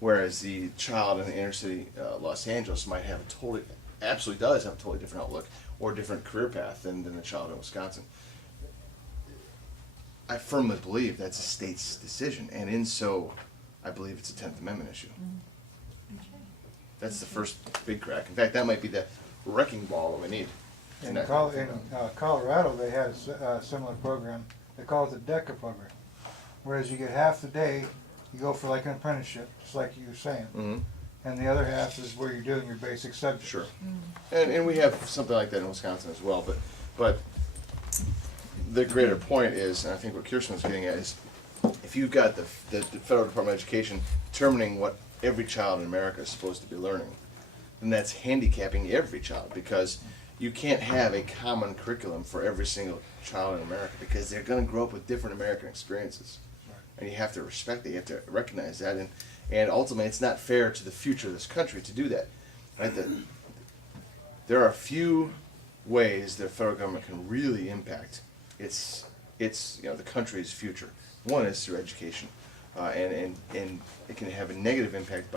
whereas the child in the inner city Los Angeles might have absolutely does have a totally different outlook or different career path than the child in Wisconsin. I firmly believe that's a state's decision, and in so, I believe it's a 10th Amendment issue. That's the first big crack. In fact, that might be the wrecking ball that we need. In Colorado, they had a similar program. They call it the DECA program. Whereas you get half the day, you go for like an apprenticeship, just like you were saying. Mm-hmm. And the other half is where you're doing your basic subjects. Sure. And we have something like that in Wisconsin as well. But the greater point is, and I think what Kirsten was getting at, is if you've got the Federal Department of Education determining what every child in America is supposed to be learning, then that's handicapping every child, because you can't have a common curriculum for every single child in America, because they're going to grow up with different American experiences. And you have to respect that, you have to recognize that, and ultimately it's not fair to the future of this country to do that. Right? There are a few ways the federal government can really impact its the country's future. One is through education, and it can have a negative impact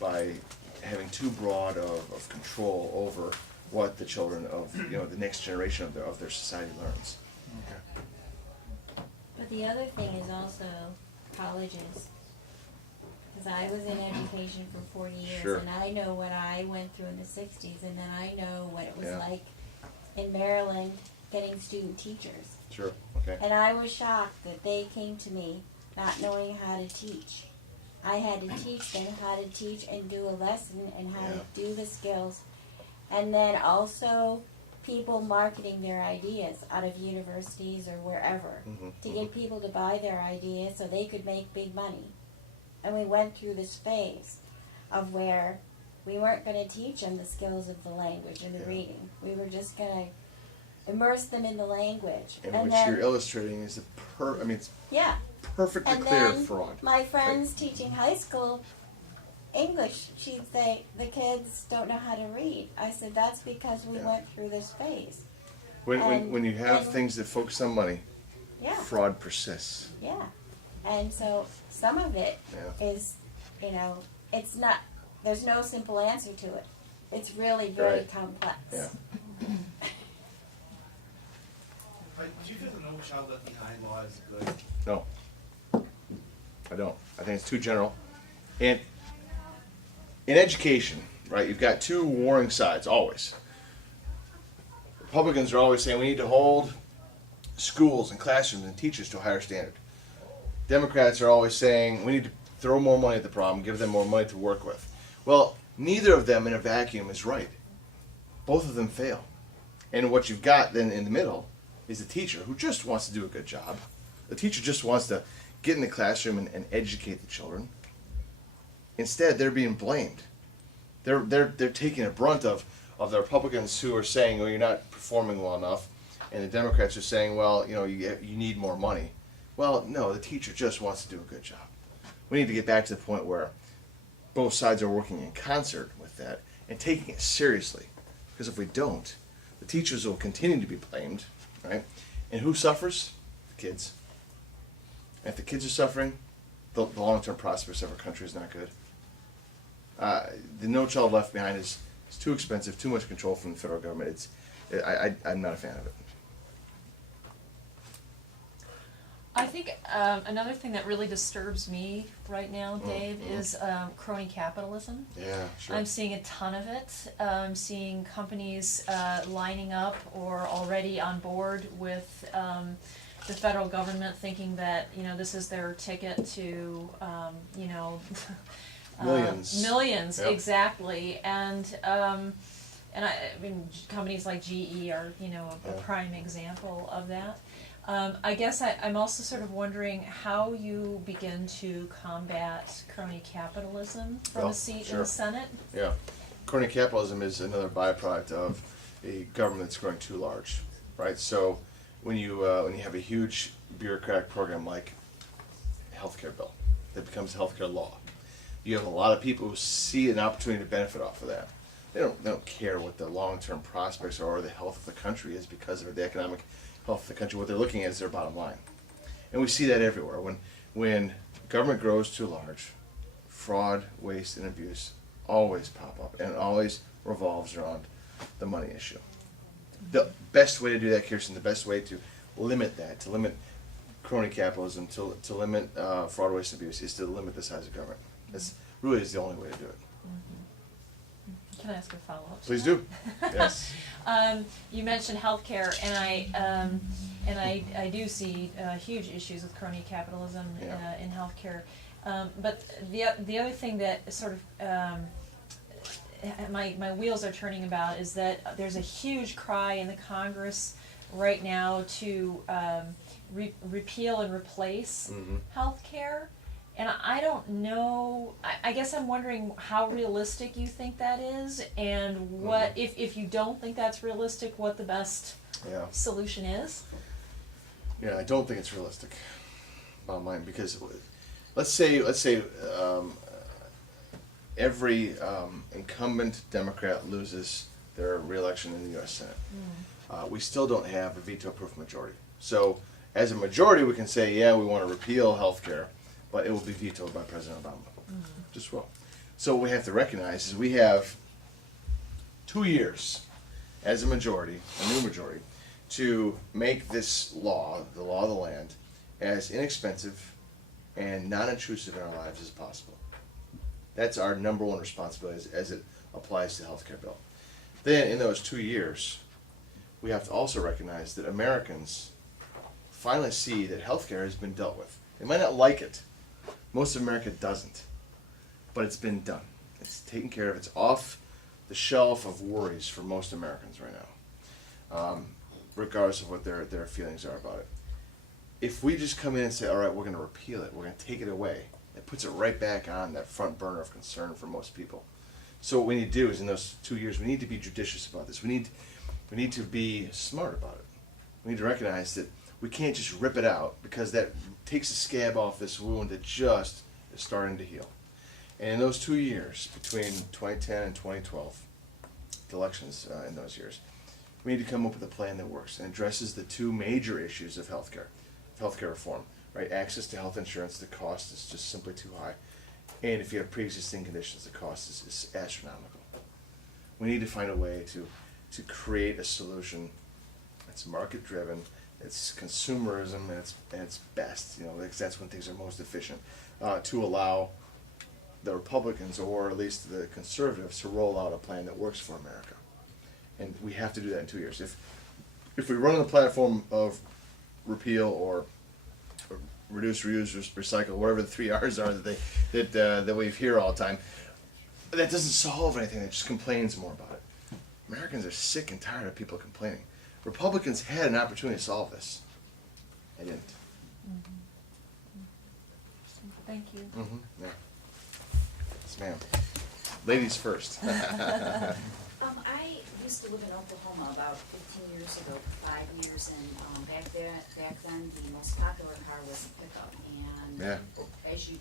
by having too broad of control over what the children of the next generation of their society learns. Okay. But the other thing is also colleges. Because I was in education for 40 years, Sure. and I know what I went through in the 60s, and then I know what it was Yeah. like in Maryland getting student teachers. Sure. Okay. And I was shocked that they came to me not knowing how to teach. I had to teach them how to teach and do a lesson and how to do the skills. And then also people marketing their ideas out of universities or wherever to get people to buy their ideas so they could make big money. And we went through this phase of where we weren't going to teach them the skills of the language and the reading. We were just going to immerse them in the language. And and what then, you're illustrating is it's yeah. perfectly And clear then fraud. my friends teaching high school English, she'd say, the kids don't know how to read. I said, that's because we went through this phase. When you have and- things that focus on money, Yeah. fraud persists. Yeah. And so some of it is, it's not, there's no simple answer to it. It's really very Right. complex. Yeah. Do you feel the No Child Left Behind law is good? No, I don't. I think it's too general. And in education, right, you've got two warring sides always. Republicans are always saying we need to hold schools and classrooms and teachers to a higher standard. Democrats are always saying we need to throw more money at the problem, give them more money to work with. Well, neither of them in a vacuum is right. Both of them fail. And what you've got then in the middle is a teacher who just wants to do a good job. The teacher just wants to get in the classroom and educate the children. Instead, they're being blamed. They're taking a brunt of the Republicans who are saying, "Oh, you're not performing well enough," and the Democrats are saying, "Well, you need more money." Well, no, the teacher just wants to do a good job. We need to get back to the point where both sides are working in concert with that and taking it seriously. Because if we don't, the teachers will continue to be blamed, right? And who suffers? The kids. And if the kids are suffering, the long-term prospects of our country is not good. The No Child Left Behind is too expensive, too much control from the federal government. I'm not a fan of it. I think another thing that really disturbs me right now, Dave, is crony capitalism. Yeah, sure. I'm seeing a ton of it. I'm seeing companies lining up or already on board with the federal government, thinking that this is their ticket to Millions. Yep. Exactly, and I mean companies like GE are a prime example of that. I guess I'm also sort of wondering how you begin to combat crony capitalism from a seat in the Senate. Yeah, crony capitalism is another byproduct of a government that's growing too large, right? So when you have a huge bureaucratic program like a healthcare bill that becomes healthcare law, you have a lot of people who see an opportunity to benefit off of that. They don't care what the long-term prospects are or the health of the country is because of the economic health of the country. What they're looking at is their bottom line. And we see that everywhere. When government grows too large, fraud, waste, and abuse always pop up, and it always revolves around the money issue. The best way to do that, Kirsten, the best way to limit that, to limit crony capitalism, to limit fraud, waste, and abuse, is to limit the size of government. That's really is the only way to do it. Can I ask a follow-up? Please do. Yes. You mentioned healthcare, and I do see huge issues with crony capitalism in healthcare. But the other thing that sort of my wheels are turning about is that there's a huge cry in the Congress right now to repeal and replace healthcare. And I don't know, I guess I'm wondering how realistic you think that is, and what, if you don't think that's realistic, what the best solution is? Yeah, I don't think it's realistic, bottom line, because let's say every incumbent Democrat loses their re-election in the U.S. Senate. We still don't have a veto-proof majority. So as a majority, we can say, yeah, we want to repeal health care, but it will be vetoed by President Obama. Just well. So what we have to recognize is we have 2 years as a majority, a new majority, to make this law, the law of the land, as inexpensive and non-intrusive in our lives as possible. That's our number one responsibility as it applies to the health care bill. Then in those 2 years, we have to also recognize that Americans finally see that health care has been dealt with. They might not like it. Most of America doesn't. But it's been done. It's taken care of. It's off the shelf of worries for most Americans right now, regardless of what their feelings are about it. If we just come in and say, all right, we're going to repeal it, we're going to take it away, it puts it right back on that front burner of concern for most people. So what we need to do is in those 2 years, we need to be judicious about this. We need to be smart about it. We need to recognize that we can't just rip it out, because that takes a scab off this wound that just is starting to heal. And in those 2 years, between 2010 and 2012, the elections in those years, we need to come up with a plan that works and addresses the two major issues of healthcare reform, right? Access to health insurance, the cost is just simply too high. And if you have pre-existing conditions, the cost is astronomical. We need to find a way to create a solution that's market-driven, it's consumerism at its best, because that's when things are most efficient, to allow the Republicans, or at least the conservatives, to roll out a plan that works for America. And we have to do that in 2 years. If we run on the platform of repeal or reduce, reuse, recycle, whatever the 3 R's are that we hear all the time, that doesn't solve anything. It just complains more about it. Americans are sick and tired of people complaining. Republicans had an opportunity to solve this. They didn't. Thank you. Yeah. Yes, ma'am. Ladies first. I used to live in Oklahoma about 15 years ago, 5 years, and back then the most popular car was a pickup. And as you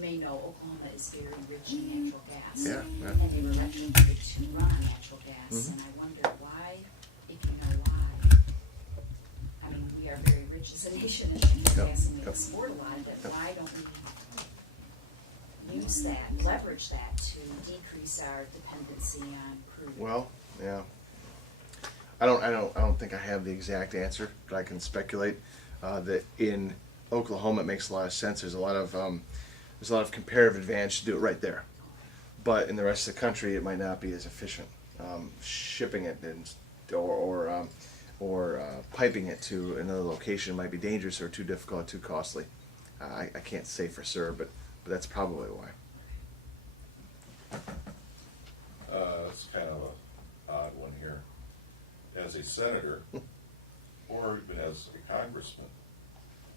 may know, Oklahoma is very rich in natural gas. And they were retrofitted to run on natural gas. And I wonder why, if you know why. I mean, we are very rich as a nation in natural gas, and we export a lot, but why don't we use that, leverage that to decrease our dependency on crude? Well, yeah. I don't think I have the exact answer, but I can speculate that in Oklahoma it makes a lot of sense. There's a lot of comparative advantage to do it right there, but in the rest of the country it might not be as efficient. Shipping it or piping it to another location might be dangerous or too difficult, too costly. I can't say for sure, but that's probably why. It's kind of an odd one here. As a senator, or even as a congressman,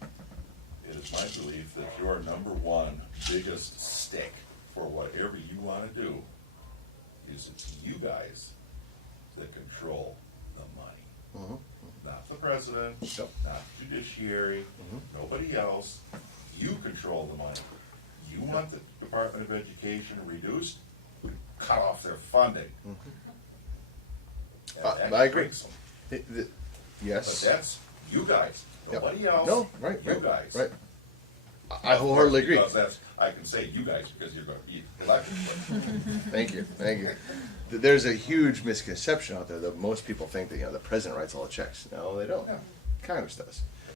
it is my belief that your number one biggest stick for whatever you want to do is it's you guys that control the money. Not the president, not the judiciary, nobody else. You control the money. You want the Department of Education reduced, cut off their funding. I agree. Yes. Yes. But that's you guys. Nobody else. No, right. You guys. Right. I wholeheartedly agree. Because that's, I can say you guys because you're gonna be elected. Thank you, thank you. There's a huge misconception out there that most people think that, you know, the president writes all the checks. No, they don't. Yeah. Congress does.